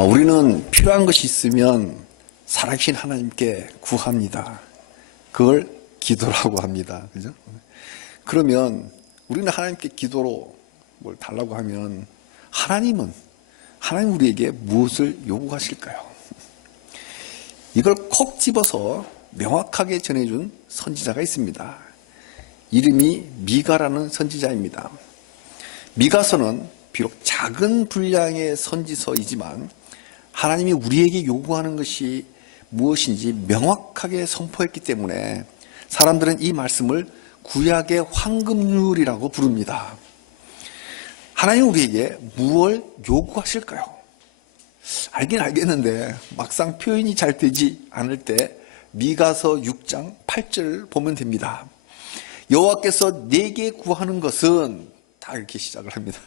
우리는 필요한 것이 있으면 살아계신 하나님께 구합니다. 그걸 기도라고 합니다. 그죠? 그러면 우리는 하나님께 기도로 뭘 달라고 하면 하나님 우리에게 무엇을 요구하실까요? 이걸 콕 집어서 명확하게 전해준 선지자가 있습니다. 이름이 미가라는 선지자입니다. 미가서는 비록 작은 분량의 선지서이지만 하나님이 우리에게 요구하는 것이 무엇인지 명확하게 선포했기 때문에 사람들은 이 말씀을 구약의 황금률이라고 부릅니다. 하나님 우리에게 무엇을 요구하실까요? 알긴 알겠는데 막상 표현이 잘 되지 않을 때 미가서 6장 8절을 보면 됩니다. 여호와께서 내게 구하는 것은 다 이렇게 시작을 합니다.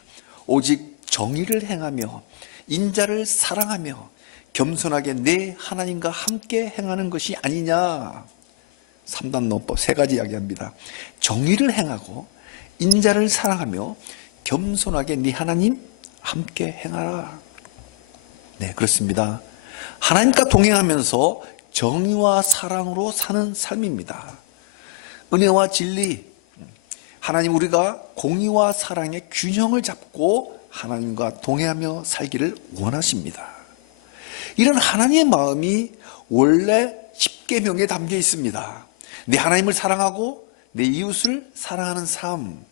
오직 정의를 행하며 인자를 사랑하며 겸손하게 내 하나님과 함께 행하는 것이 아니냐. 3단 논법 3가지 이야기합니다. 정의를 행하고 인자를 사랑하며 겸손하게 네 하나님 함께 행하라. 네, 그렇습니다. 하나님과 동행하면서 정의와 사랑으로 사는 삶입니다. 은혜와 진리, 하나님 우리가 공의와 사랑의 균형을 잡고 하나님과 동행하며 살기를 원하십니다. 이런 하나님의 마음이 원래 십계명에 담겨 있습니다. 내 하나님을 사랑하고 내 이웃을 사랑하는 삶,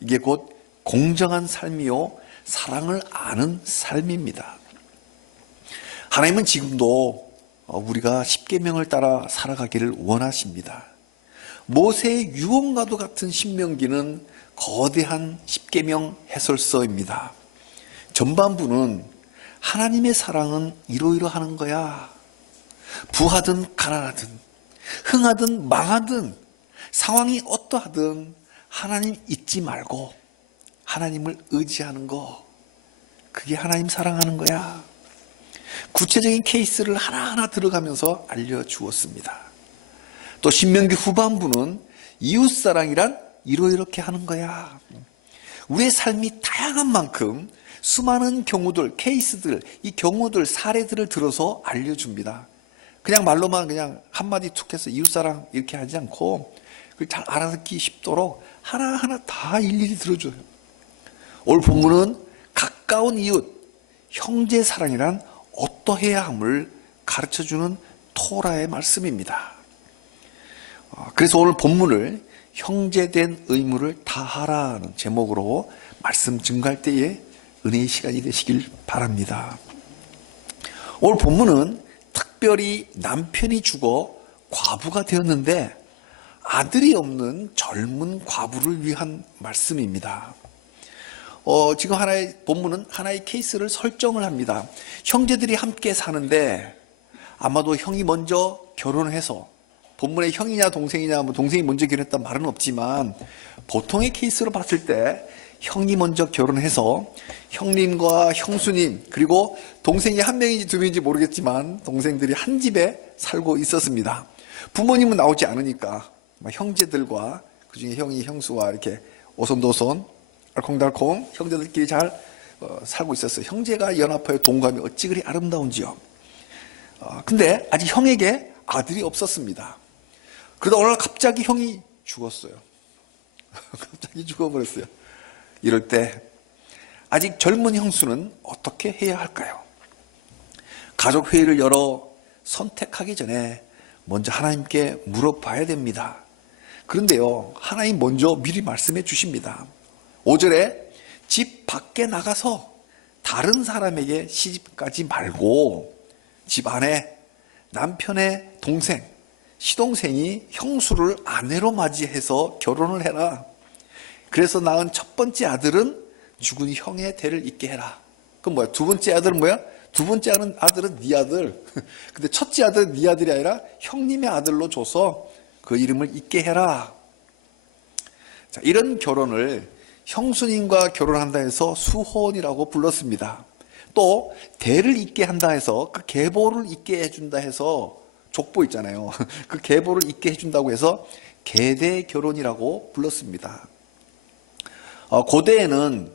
이게 곧 공정한 삶이요 사랑을 아는 삶입니다. 하나님은 지금도 우리가 십계명을 따라 살아가기를 원하십니다. 모세의 유언과도 같은 신명기는 거대한 십계명 해설서입니다. 전반부는 하나님의 사랑은 이러이러하는 거야. 부하든 가난하든 흥하든 망하든 상황이 어떠하든 하나님 잊지 말고 하나님을 의지하는 거, 그게 하나님 사랑하는 거야. 구체적인 케이스를 하나하나 들어가면서 알려주었습니다. 또 신명기 후반부는 이웃사랑이란 이러이렇게 하는 거야. 우리의 삶이 다양한 만큼 수많은 경우들, 케이스들, 이 경우들, 사례들을 들어서 알려줍니다. 그냥 말로만 그냥 한마디 툭 해서 이웃사랑 이렇게 하지 않고 잘 알아듣기 쉽도록 하나하나 다 일일이 들어줘요. 오늘 본문은 가까운 이웃, 형제사랑이란 어떠해야 함을 가르쳐주는 토라의 말씀입니다. 그래서 오늘 본문을 형제된 의무를 다하라는 제목으로 말씀 증거할 때에 은혜의 시간이 되시길 바랍니다. 오늘 본문은 특별히 남편이 죽어 과부가 되었는데 아들이 없는 젊은 과부를 위한 말씀입니다. 지금 본문은 하나의 케이스를 설정을 합니다. 형제들이 함께 사는데 아마도 형이 먼저 결혼해서, 본문에 형이냐 동생이냐, 동생이 먼저 결혼했단 말은 없지만 보통의 케이스로 봤을 때 형이 먼저 결혼해서 형님과 형수님 그리고 동생이 한 명인지 두 명인지 모르겠지만 동생들이 한 집에 살고 있었습니다. 부모님은 나오지 않으니까 형제들과 그중에 형이 형수와 이렇게 오손도손 알콩달콩 형제들끼리 잘 살고 있었어요. 형제가 연합하여 동감이 어찌 그리 아름다운지요. 근데 아직 형에게 아들이 없었습니다. 그러다 어느 날 갑자기 형이 죽었어요. 갑자기 죽어버렸어요. 이럴 때 아직 젊은 형수는 어떻게 해야 할까요? 가족회의를 열어 선택하기 전에 먼저 하나님께 물어봐야 됩니다. 그런데요, 하나님 먼저 미리 말씀해 주십니다. 5절에 집 밖에 나가서 다른 사람에게 시집가지 말고 집 안에 남편의 동생, 시동생이 형수를 아내로 맞이해서 결혼을 해라. 그래서 낳은 첫 번째 아들은 죽은 형의 대를 잇게 해라. 그럼 뭐야? 두 번째 아들은 뭐야? 두 번째 아들은 네 아들. 근데 첫째 아들은 네 아들이 아니라 형님의 아들로 줘서 그 이름을 잇게 해라. 자, 이런 결혼을 형수님과 결혼한다 해서 수혼이라고 불렀습니다. 또 대를 잇게 한다 해서 그 계보를 잇게 해준다 해서 족보 있잖아요. 그 계보를 잇게 해준다고 해서 계대 결혼이라고 불렀습니다. 고대에는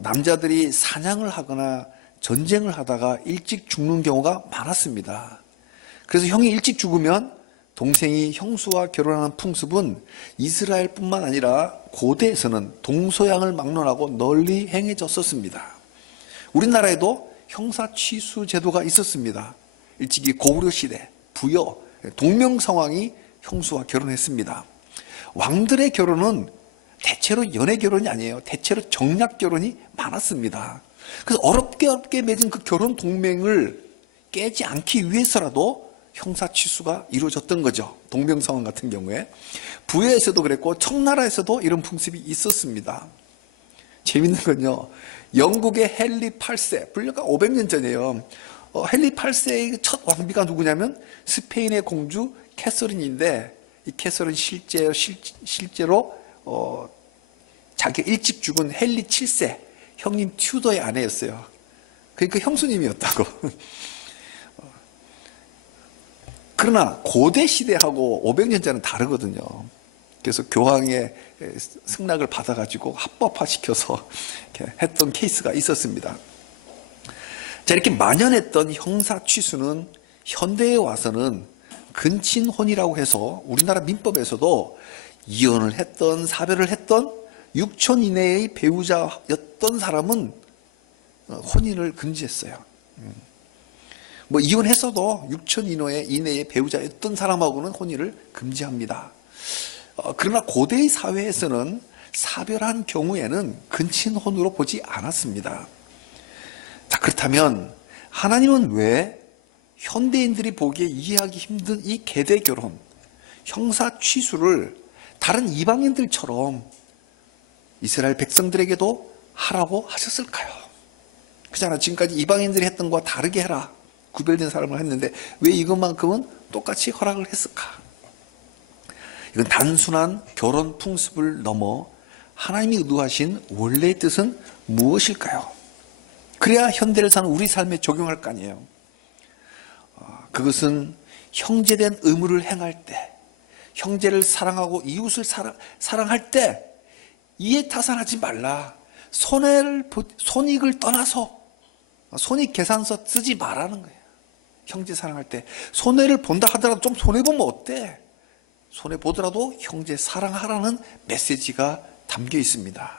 남자들이 사냥을 하거나 전쟁을 하다가 일찍 죽는 경우가 많았습니다. 그래서 형이 일찍 죽으면 동생이 형수와 결혼하는 풍습은 이스라엘뿐만 아니라 고대에서는 동서양을 막론하고 널리 행해졌었습니다. 우리나라에도 형사 취수 제도가 있었습니다. 일찍이 고구려 시대 부여 동명성왕이 형수와 결혼했습니다. 왕들의 결혼은 대체로 연애 결혼이 아니에요. 대체로 정략 결혼이 많았습니다. 그래서 어렵게 맺은 그 결혼 동맹을 깨지 않기 위해서라도 형사 취수가 이루어졌던 거죠. 동명성왕 같은 경우에. 부여에서도 그랬고 청나라에서도 이런 풍습이 있었습니다. 재밌는 건요, 영국의 헨리 8세, 불과 500년 전이에요. 헨리 8세의 첫 왕비가 누구냐면 스페인의 공주 캐서린인데, 이 캐서린 실제로 자기 일찍 죽은 헨리 7세 형님 튜더의 아내였어요. 그러니까 형수님이었다고. 그러나 고대 시대하고 500년 전은 다르거든요. 그래서 교황의 승낙을 받아가지고 합법화시켜서 이렇게 했던 케이스가 있었습니다. 자, 이렇게 만연했던 형사 취수는 현대에 와서는 근친혼이라고 해서 우리나라 민법에서도 이혼을 했던 사별을 했던 6천 이내의 배우자였던 사람은 혼인을 금지했어요. 뭐 이혼했어도 6천 이내의 배우자였던 사람하고는 혼인을 금지합니다. 그러나 고대의 사회에서는 사별한 경우에는 근친혼으로 보지 않았습니다. 자, 그렇다면 하나님은 왜 현대인들이 보기에 이해하기 힘든 이 계대 결혼, 형사 취수를 다른 이방인들처럼 이스라엘 백성들에게도 하라고 하셨을까요? 그잖아, 지금까지 이방인들이 했던 것과 다르게 해라, 구별된 사람을 했는데 왜 이것만큼은 똑같이 허락을 했을까? 이건 단순한 결혼 풍습을 넘어 하나님이 의도하신 원래의 뜻은 무엇일까요? 그래야 현대를 사는 우리 삶에 적용할 거 아니에요. 그것은 형제된 의무를 행할 때, 형제를 사랑하고 이웃을 사랑할 때 이해타산하지 말라. 손익을 떠나서 손익 계산서 쓰지 말라는 거예요. 형제 사랑할 때 손해를 본다 하더라도 좀 손해보면 어때? 손해보더라도 형제 사랑하라는 메시지가 담겨 있습니다.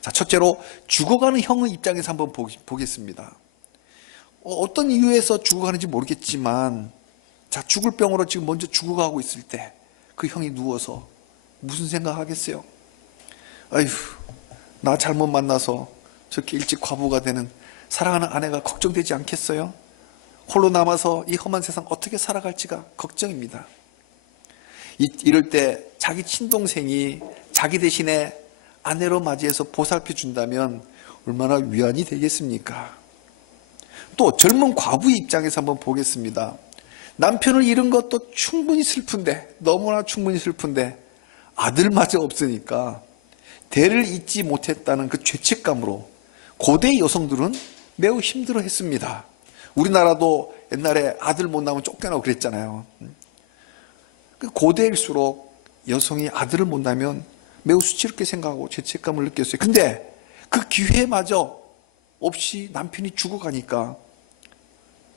자, 첫째로 죽어가는 형의 입장에서 한번 보겠습니다. 어떤 이유에서 죽어가는지 모르겠지만, 자, 죽을 병으로 지금 먼저 죽어가고 있을 때 그 형이 누워서 무슨 생각하겠어요? 아휴, 나 잘못 만나서 저렇게 일찍 과부가 되는 사랑하는 아내가 걱정되지 않겠어요? 홀로 남아서 이 험한 세상 어떻게 살아갈지가 걱정입니다. 이럴 때 자기 친동생이 자기 대신에 아내로 맞이해서 보살펴 준다면 얼마나 위안이 되겠습니까? 또 젊은 과부의 입장에서 한번 보겠습니다. 남편을 잃은 것도 충분히 슬픈데, 너무나 충분히 슬픈데 아들마저 없으니까 대를 잇지 못했다는 그 죄책감으로 고대 여성들은 매우 힘들어했습니다. 우리나라도 옛날에 아들 못 낳으면 쫓겨나고 그랬잖아요. 고대일수록 여성이 아들을 못 낳으면 매우 수치롭게 생각하고 죄책감을 느꼈어요. 근데 그 기회마저 없이 남편이 죽어가니까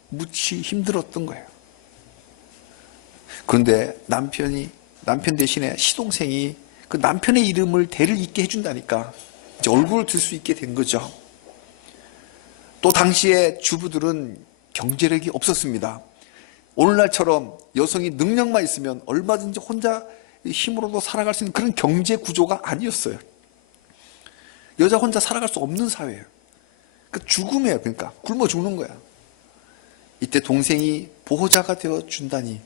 무지 힘들었던 거예요. 그런데 남편 대신에 시동생이 그 남편의 이름을 대를 잇게 해준다니까 이제 얼굴을 들 수 있게 된 거죠. 또 당시에 주부들은 경제력이 없었습니다. 오늘날처럼 여성이 능력만 있으면 얼마든지 혼자 힘으로도 살아갈 수 있는 그런 경제 구조가 아니었어요. 여자 혼자 살아갈 수 없는 사회예요. 그 죽음이에요. 그러니까 굶어 죽는 거야. 이때 동생이 보호자가 되어 준다니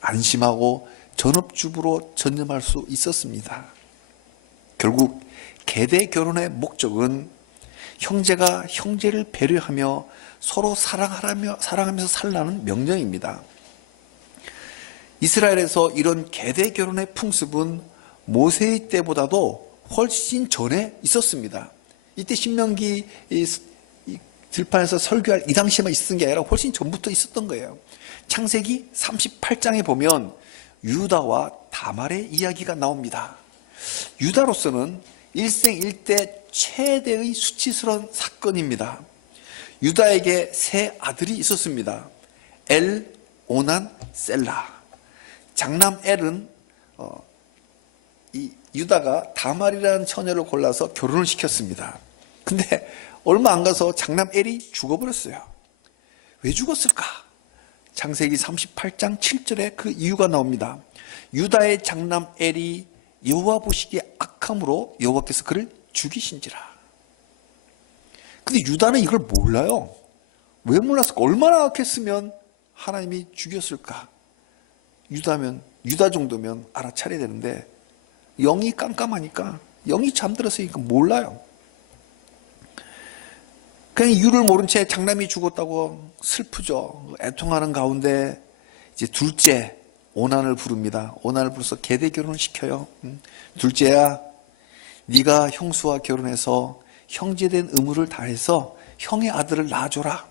안심하고 전업주부로 전념할 수 있었습니다. 결국 계대 결혼의 목적은 형제가 형제를 배려하며 서로 사랑하면서 살라는 명령입니다. 이스라엘에서 이런 계대 결혼의 풍습은 모세의 때보다도 훨씬 전에 있었습니다. 이때 신명기 들판에서 설교할 이 당시에만 있었던 게 아니라 훨씬 전부터 있었던 거예요. 창세기 38장에 보면 유다와 다말의 이야기가 나옵니다. 유다로서는 일생일대 최대의 수치스러운 사건입니다. 유다에게 세 아들이 있었습니다. 엘, 오난, 셀라. 장남 엘은 이 유다가 다말이라는 처녀를 골라서 결혼을 시켰습니다. 근데 얼마 안 가서 장남 엘이 죽어버렸어요. 왜 죽었을까? 창세기 38장 7절에 그 이유가 나옵니다. 유다의 장남 엘이 여호와 보시기에 악함으로 여호와께서 그를 죽이신지라. 근데 유다는 이걸 몰라요. 왜 몰랐을까? 얼마나 악했으면 하나님이 죽였을까? 유다 정도면 알아차려야 되는데 영이 깜깜하니까, 영이 잠들었으니까 몰라요. 그냥 이유를 모른 채 장남이 죽었다고 슬프죠. 애통하는 가운데 이제 둘째 오난을 부릅니다. 오난을 불러서 계대 결혼을 시켜요. 둘째야, 네가 형수와 결혼해서 형제된 의무를 다해서 형의 아들을 낳아줘라.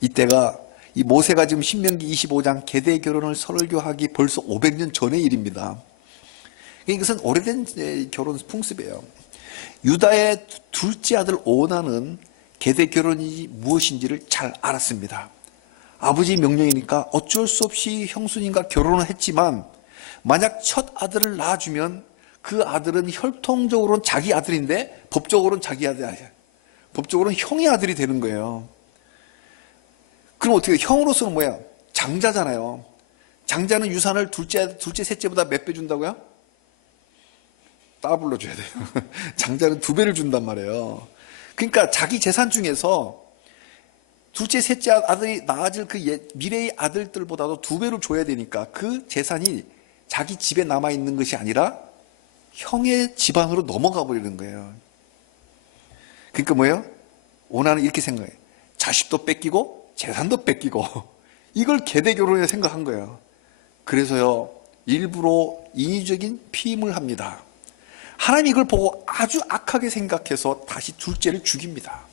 이때가 이 모세가 지금 신명기 25장 계대 결혼을 설교하기 벌써 500년 전의 일입니다. 이것은 오래된 결혼 풍습이에요. 유다의 둘째 아들 오난은 계대 결혼이 무엇인지를 잘 알았습니다. 아버지 명령이니까 어쩔 수 없이 형수님과 결혼을 했지만 만약 첫 아들을 낳아주면 그 아들은 혈통적으로는 자기 아들인데 법적으로는 자기 아들이 아니에요. 법적으로는 형의 아들이 되는 거예요. 그럼 어떻게 해요? 형으로서는 뭐야? 장자잖아요. 장자는 유산을 둘째, 셋째보다 몇 배 준다고요? 따블로 줘야 돼요. 장자는 2배를 준단 말이에요. 그러니까 자기 재산 중에서 둘째, 셋째 아들이 낳아질 그 미래의 아들들보다도 2배를 줘야 되니까 그 재산이 자기 집에 남아있는 것이 아니라 형의 집안으로 넘어가 버리는 거예요. 그러니까 뭐예요? 오나는 이렇게 생각해요. 자식도 뺏기고 재산도 뺏기고 이걸 계대 결혼에 생각한 거예요. 그래서요, 일부러 인위적인 피임을 합니다. 하나님이 이걸 보고 아주 악하게 생각해서 다시 둘째를 죽입니다.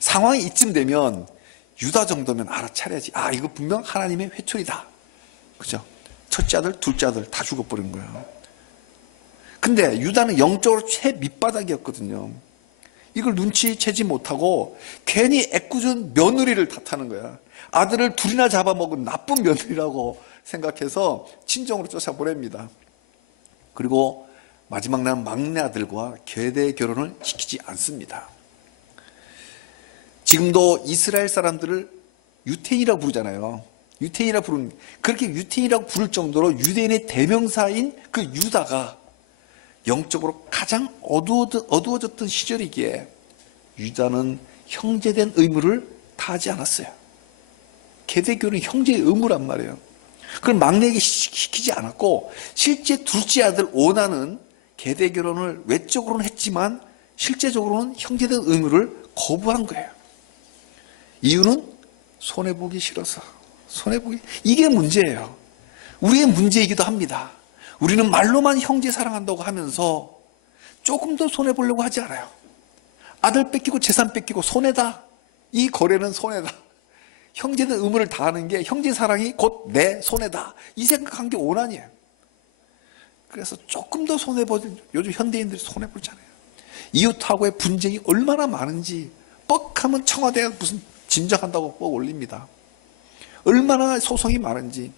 상황이 이쯤 되면 유다 정도면 알아차려야지. 아, 이거 분명 하나님의 회초리다. 그죠? 첫째 아들, 둘째 아들 다 죽어버린 거예요. 근데 유다는 영적으로 최 밑바닥이었거든요. 이걸 눈치채지 못하고 괜히 애꿎은 며느리를 탓하는 거야. 아들을 둘이나 잡아먹은 나쁜 며느리라고 생각해서 친정으로 쫓아보냅니다. 그리고 마지막 날 막내 아들과 계대 결혼을 시키지 않습니다. 지금도 이스라엘 사람들을 유태인이라고 부르잖아요. 유태인이라고 부르는, 그렇게 유태인이라고 부를 정도로 유대인의 대명사인 그 유다가 영적으로 가장 어두워졌던 시절이기에 유다는 형제된 의무를 다하지 않았어요. 계대교는 형제의 의무란 말이에요. 그걸 막내에게 시키지 않았고, 실제 둘째 아들 오나는 계대 결혼을 외적으로는 했지만 실제적으로는 형제된 의무를 거부한 거예요. 이유는 손해보기 싫어서. 이게 문제예요. 우리의 문제이기도 합니다. 우리는 말로만 형제 사랑한다고 하면서 조금 더 손해보려고 하지 않아요. 아들 뺏기고 재산 뺏기고 손해다. 이 거래는 손해다. 형제된 의무를 다하는 게 형제 사랑이 곧 내 손해다. 이 생각한 게 오난이에요. 그래서 조금 더 요즘 현대인들이 손해보잖아요. 이웃하고의 분쟁이 얼마나 많은지, 뻑하면 청와대에 무슨 진정한다고 뻑 올립니다. 얼마나 소송이 많은지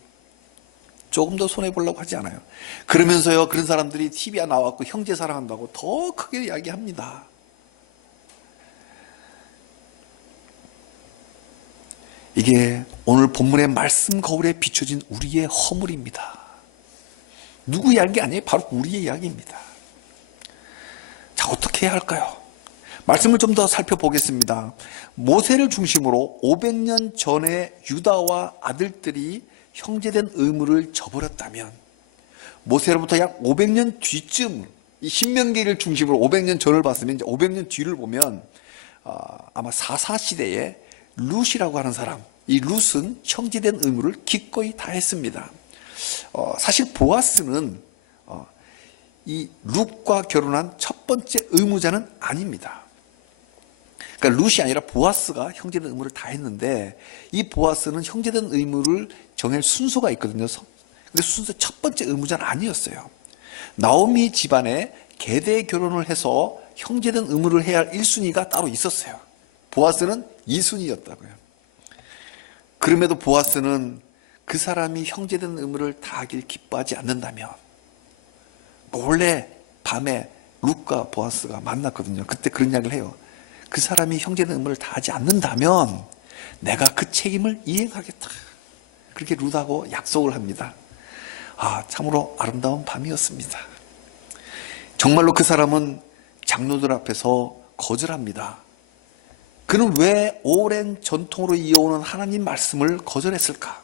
조금 더 손해보려고 하지 않아요. 그러면서요, 그런 사람들이 TV에 나왔고 형제 사랑한다고 더 크게 이야기합니다. 이게 오늘 본문의 말씀 거울에 비춰진 우리의 허물입니다. 누구 이야기 아니에요? 바로 우리의 이야기입니다. 자, 어떻게 해야 할까요? 말씀을 좀 더 살펴보겠습니다. 모세를 중심으로 500년 전에 유다와 아들들이 형제된 의무를 저버렸다면, 모세로부터 약 500년 뒤쯤, 이 신명기를 중심으로 500년 전을 봤으면 이제 500년 뒤를 보면 아마 사사시대에 룻이라고 하는 사람, 이 룻은 형제된 의무를 기꺼이 다했습니다. 사실 보아스는 이 룻과 결혼한 첫 번째 의무자는 아닙니다. 그러니까 룻이 아니라 보아스가 형제된 의무를 다했는데, 이 보아스는 형제된 의무를 정할 순서가 있거든요. 근데 순서 첫 번째 의무자는 아니었어요. 나오미 집안에 계대 결혼을 해서 형제된 의무를 해야 할 1순위가 따로 있었어요. 보아스는 이순이었다고요. 그럼에도 보아스는 그 사람이 형제된 의무를 다하길 기뻐하지 않는다면, 몰래 밤에 룻과 보아스가 만났거든요. 그때 그런 이야기를 해요. 그 사람이 형제된 의무를 다하지 않는다면 내가 그 책임을 이행하겠다. 그렇게 룻하고 약속을 합니다. 참으로 아름다운 밤이었습니다. 정말로 그 사람은 장로들 앞에서 거절합니다. 그는 왜 오랜 전통으로 이어오는 하나님 말씀을 거절했을까?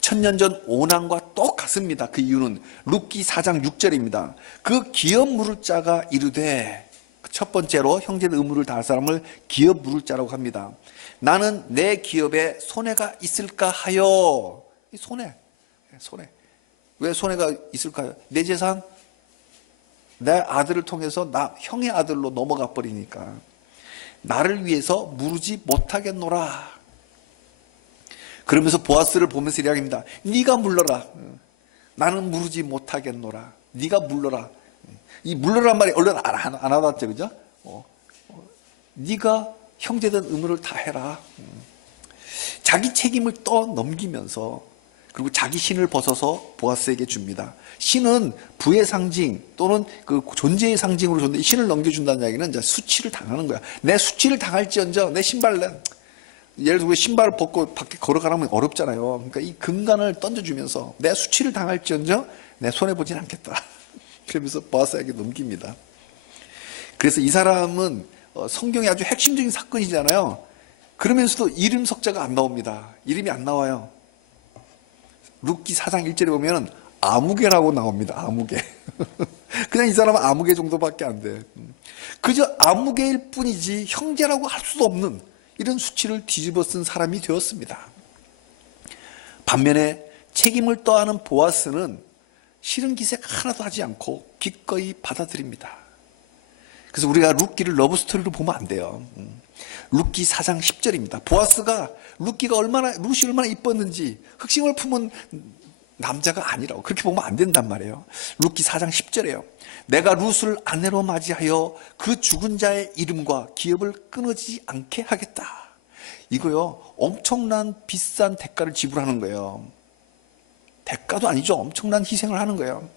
천년 전 오난과 똑같습니다. 그 이유는 룻기 4장 6절입니다. 그 기업 물을 자가 이르되, 첫 번째로 형제의 의무를 다할 사람을 기업 물을 자라고 합니다. 나는 내 기업에 손해가 있을까 하여. 이 손해. 왜 손해가 있을까요? 내 재산, 내 아들을 통해서 나 형의 아들로 넘어가 버리니까 나를 위해서 무르지 못하겠노라. 그러면서 보아스를 보면서 이야기합니다. 네가 물러라. 나는 무르지 못하겠노라. 네가 물러라. 이 물러란 말이 얼른 안 와닿죠, 그죠? 네가 형제된 의무를 다 해라. 자기 책임을 떠넘기면서, 그리고 자기 신을 벗어서 보아스에게 줍니다. 신은 부의 상징 또는 그 존재의 상징으로 줬는데, 신을 넘겨준다는 이야기는 이제 수치를 당하는 거야. 내 수치를 당할지언정 내 신발, 예를 들어 신발을 벗고 밖에 걸어가라면 어렵잖아요. 그러니까 이 금관을 던져주면서 내 수치를 당할지언정 내 손해보진 않겠다. 그러면서 보아스에게 넘깁니다. 그래서 이 사람은 성경의 아주 핵심적인 사건이잖아요. 그러면서도 이름 석자가 안 나옵니다. 이름이 안 나와요. 룻기 4장 1절에 보면 아무개라고 나옵니다. 아무개. 그냥 이 사람은 아무개 정도밖에 안 돼. 그저 아무개일 뿐이지 형제라고 할 수도 없는 이런 수치를 뒤집어 쓴 사람이 되었습니다. 반면에 책임을 떠안은 보아스는 싫은 기색 하나도 하지 않고 기꺼이 받아들입니다. 그래서 우리가 룻기를 러브스토리로 보면 안 돼요. 룻기 4장 10절입니다. 보아스가 룻이 얼마나 이뻤는지, 흑심을 품은 남자가 아니라고 그렇게 보면 안 된단 말이에요. 룻기 4장 10절에요. 내가 룻을 아내로 맞이하여 그 죽은 자의 이름과 기업을 끊어지지 않게 하겠다. 이거요, 엄청난 비싼 대가를 지불하는 거예요. 대가도 아니죠. 엄청난 희생을 하는 거예요.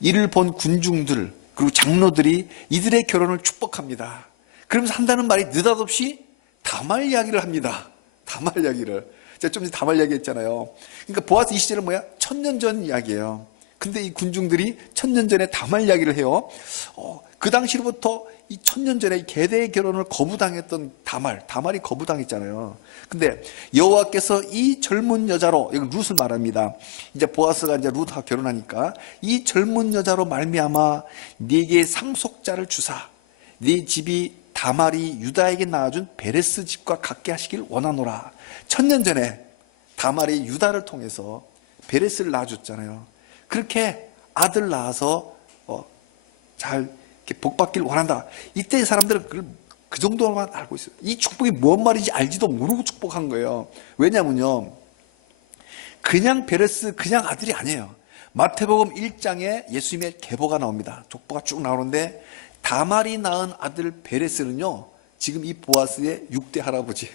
이를 본 군중들 그리고 장로들이 이들의 결혼을 축복합니다. 그러면서 한다는 말이 느닷없이 다말 이야기를 합니다. 다말 이야기를. 제가 좀 전에 다말 이야기 했잖아요. 그러니까 보아스 이 시절은 뭐야? 1000년 전 이야기예요. 근데 이 군중들이 1000년 전에 다말 이야기를 해요. 그 당시로부터 이 1000년 전에 계대의 결혼을 거부당했던 다말이 거부당했잖아요. 근데 여호와께서 이 젊은 여자로, 여기 룻을 말합니다. 이제 보아스가 이제 룻과 결혼하니까 이 젊은 여자로 말미암아 네게 상속자를 주사 네 집이 다말이 유다에게 낳아준 베레스 집과 같게 하시길 원하노라. 1000년 전에 다말이 유다를 통해서 베레스를 낳아줬잖아요. 그렇게 아들 낳아서 잘 복받길 원한다. 이때 사람들은 그 정도만 알고 있어요. 이 축복이 뭔 말인지 알지도 모르고 축복한 거예요. 왜냐면요, 그냥 베레스, 그냥 아들이 아니에요. 마태복음 1장에 예수님의 계보가 나옵니다. 족보가 쭉 나오는데 다말이 낳은 아들 베레스는요, 지금 이 보아스의 6대 할아버지예요.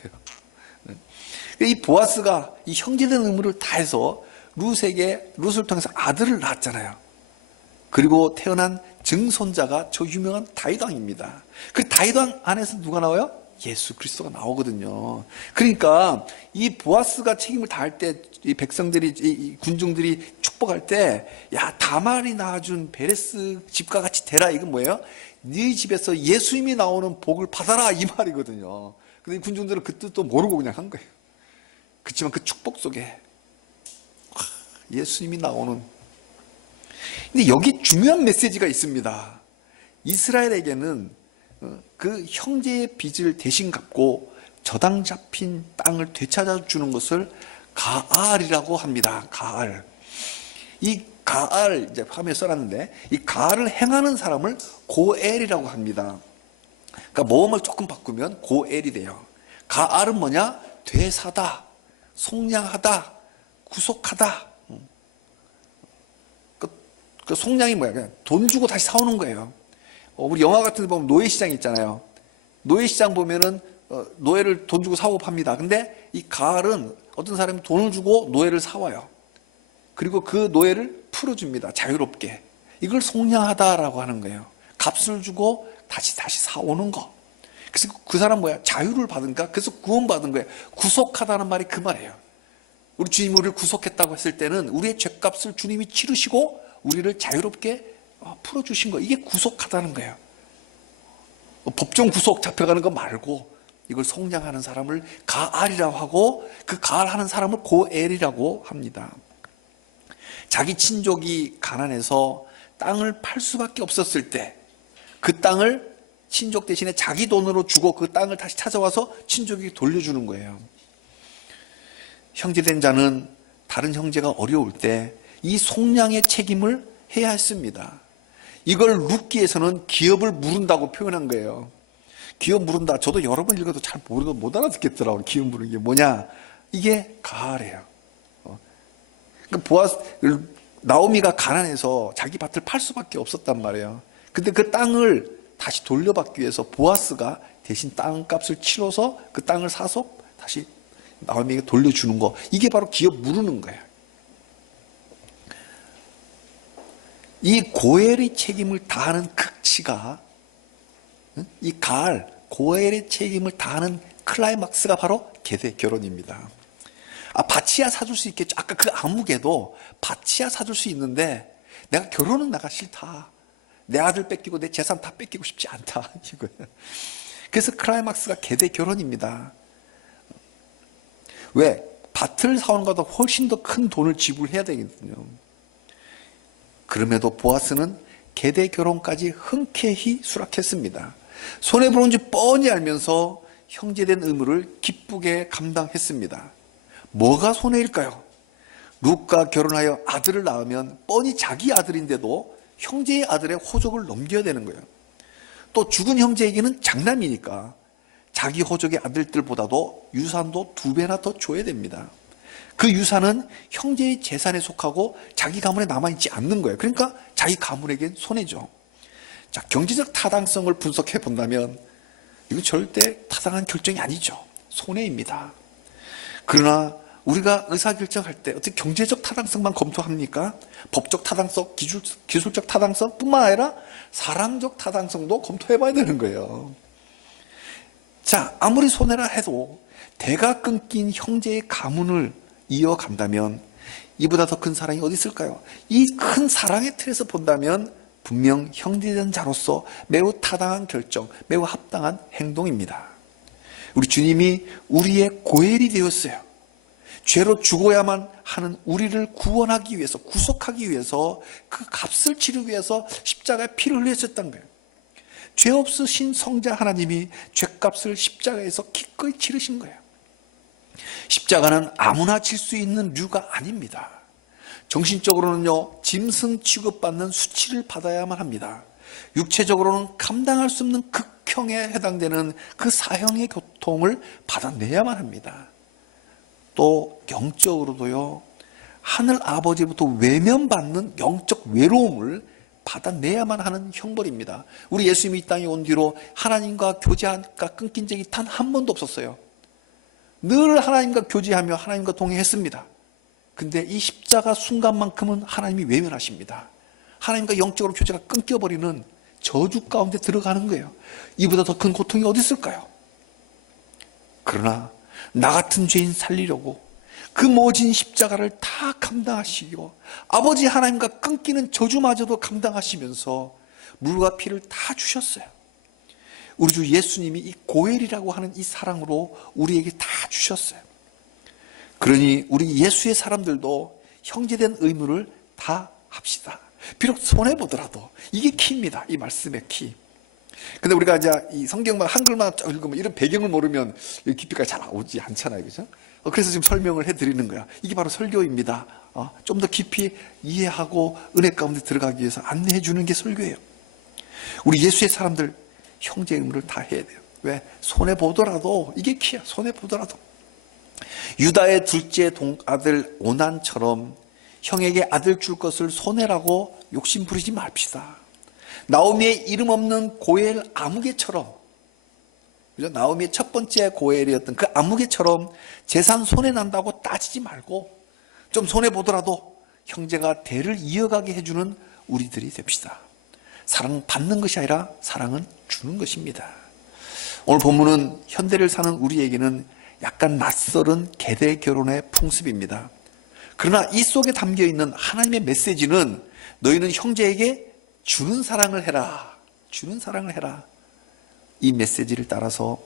이 보아스가 이 형제된 의무를 다해서 룻을 통해서 아들을 낳았잖아요. 그리고 태어난 증손자가 저 유명한 다윗왕입니다. 그 다윗왕 안에서 누가 나와요? 예수 그리스도가 나오거든요. 그러니까 이 보아스가 책임을 다할 때 이 백성들이, 이 군중들이 축복할 때, 야, 다말이 낳아준 베레스 집과 같이 되라. 이건 뭐예요? 네 집에서 예수님이 나오는 복을 받아라, 이 말이거든요. 근데 이 군중들은 그 뜻도 모르고 그냥 한 거예요. 그렇지만 그 축복 속에 예수님이 나오는. 근데 여기 중요한 메시지가 있습니다. 이스라엘에게는 그 형제의 빚을 대신 갚고 저당 잡힌 땅을 되찾아 주는 것을 가알이라고 합니다. 가알. 이 가알, 이제 화면에 써놨는데, 이 가알을 행하는 사람을 고엘이라고 합니다. 그러니까 모음을 조금 바꾸면 고엘이 돼요. 가알은 뭐냐? 되사다, 속량하다, 구속하다. 그 속량이 뭐야? 그냥 돈 주고 다시 사오는 거예요. 우리 영화 같은 데 보면 노예시장 있잖아요. 노예시장 보면은 노예를 돈 주고 사고 팝니다. 근데 이 가을은 어떤 사람이 돈을 주고 노예를 사와요. 그리고 그 노예를 풀어줍니다. 자유롭게. 이걸 속량하다라고 하는 거예요. 값을 주고 다시 사오는 거. 그래서 그 사람 뭐야? 자유를 받은가? 그래서 구원받은 거예요. 구속하다는 말이 그 말이에요. 우리 주님이 우리를 구속했다고 했을 때는 우리의 죄값을 주님이 치르시고 우리를 자유롭게 풀어주신 거예요. 이게 구속하다는 거예요. 법정 구속 잡혀가는 거 말고 이걸 속량하는 사람을 가알이라고 하고 그 가알하는 사람을 고엘이라고 합니다. 자기 친족이 가난해서 땅을 팔 수밖에 없었을 때 그 땅을 친족 대신에 자기 돈으로 주고 그 땅을 다시 찾아와서 친족이 돌려주는 거예요. 형제된 자는 다른 형제가 어려울 때 이 속량의 책임을 해야 했습니다. 이걸 룻기에서는 기업을 무른다고 표현한 거예요. 기업 무른다. 저도 여러 번 읽어도 잘 못 알아듣겠더라고요. 기업 무르는 게 뭐냐? 이게 가을이에요. 그러니까 나오미가 가난해서 자기 밭을 팔 수밖에 없었단 말이에요. 근데 그 땅을 다시 돌려받기 위해서 보아스가 대신 땅값을 치러서 그 땅을 사서 다시 나오미에게 돌려주는 거. 이게 바로 기업 무르는 거예요. 이 고엘의 책임을 다하는 극치가 이 가을 고엘의 책임을 다하는 클라이막스가 바로 계대 결혼입니다. 밭이야 사줄 수 있겠죠. 아까 그 아무개도 밭이야 사줄 수 있는데 내가 결혼은 나가 싫다. 내 아들 뺏기고 내 재산 다 뺏기고 싶지 않다. 이거예요. 그래서 클라이막스가 계대 결혼입니다. 왜? 밭을 사오는 것보다 훨씬 더 큰 돈을 지불해야 되거든요. 그럼에도 보아스는 계대 결혼까지 흔쾌히 수락했습니다. 손해보는 줄 뻔히 알면서 형제된 의무를 기쁘게 감당했습니다. 뭐가 손해일까요? 룻과 결혼하여 아들을 낳으면 뻔히 자기 아들인데도 형제의 아들의 호적을 넘겨야 되는 거예요. 또 죽은 형제에게는 장남이니까 자기 호적의 아들들보다도 유산도 2배나 더 줘야 됩니다. 그 유산은 형제의 재산에 속하고 자기 가문에 남아있지 않는 거예요. 그러니까 자기 가문에겐 손해죠. 자, 경제적 타당성을 분석해 본다면 이건 절대 타당한 결정이 아니죠. 손해입니다. 그러나 우리가 의사결정할 때 어떻게 경제적 타당성만 검토합니까? 법적 타당성, 기술적 타당성 뿐만 아니라 사랑적 타당성도 검토해 봐야 되는 거예요. 자, 아무리 손해라 해도 대가 끊긴 형제의 가문을 이어간다면 이보다 더 큰 사랑이 어디 있을까요? 이 큰 사랑의 틀에서 본다면 분명 형제된 자로서 매우 타당한 결정, 매우 합당한 행동입니다. 우리 주님이 우리의 고엘이 되었어요. 죄로 죽어야만 하는 우리를 구원하기 위해서, 구속하기 위해서 그 값을 치르기 위해서 십자가에 피를 흘렸었던 거예요. 죄 없으신 성자 하나님이 죄값을 십자가에서 기꺼이 치르신 거예요. 십자가는 아무나 질 수 있는 류가 아닙니다. 정신적으로는요, 짐승 취급받는 수치를 받아야만 합니다. 육체적으로는 감당할 수 없는 극형에 해당되는 그 사형의 고통을 받아내야만 합니다. 또 영적으로도요, 하늘 아버지부터 외면받는 영적 외로움을 받아내야만 하는 형벌입니다. 우리 예수님이 이 땅에 온 뒤로 하나님과 교제가 끊긴 적이 단 한 번도 없었어요. 늘 하나님과 교제하며 하나님과 동행했습니다. 근데 이 십자가 순간만큼은 하나님이 외면하십니다. 하나님과 영적으로 교제가 끊겨버리는 저주 가운데 들어가는 거예요. 이보다 더 큰 고통이 어디 있을까요? 그러나 나 같은 죄인 살리려고 그 모진 십자가를 다 감당하시고 아버지 하나님과 끊기는 저주마저도 감당하시면서 물과 피를 다 주셨어요. 우리 주 예수님이 이 고엘이라고 하는 이 사랑으로 우리에게 다 주셨어요. 그러니 우리 예수의 사람들도 형제된 의무를 다 합시다. 비록 손해보더라도 이게 키입니다. 이 말씀의 키. 근데 우리가 이제 이 성경만 한글만 읽으면 이런 배경을 모르면 깊이가 잘 오지 않잖아요. 그죠? 그래서 지금 설명을 해드리는 거야. 이게 바로 설교입니다. 좀 더 깊이 이해하고 은혜 가운데 들어가기 위해서 안내해 주는 게 설교예요. 우리 예수의 사람들 형제 의무를 다 해야 돼요. 왜? 손해보더라도 이게 키야. 손해보더라도. 유다의 둘째 아들 오난처럼 형에게 아들 줄 것을 손해라고 욕심 부리지 맙시다. 나오미의 이름 없는 고엘 아무개처럼 그죠? 나오미의 첫 번째 고엘이었던 그 아무개처럼 재산 손해난다고 따지지 말고 좀 손해보더라도 형제가 대를 이어가게 해주는 우리들이 됩시다. 사랑은 받는 것이 아니라 사랑은 주는 것입니다. 오늘 본문은 현대를 사는 우리에게는 약간 낯설은 계대 결혼의 풍습입니다. 그러나 이 속에 담겨있는 하나님의 메시지는 너희는 형제에게 주는 사랑을 해라. 주는 사랑을 해라. 이 메시지를 따라서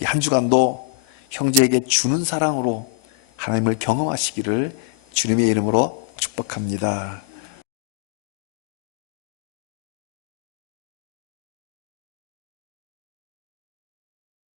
이 한 주간도 형제에게 주는 사랑으로 하나님을 경험하시기를 주님의 이름으로 축복합니다.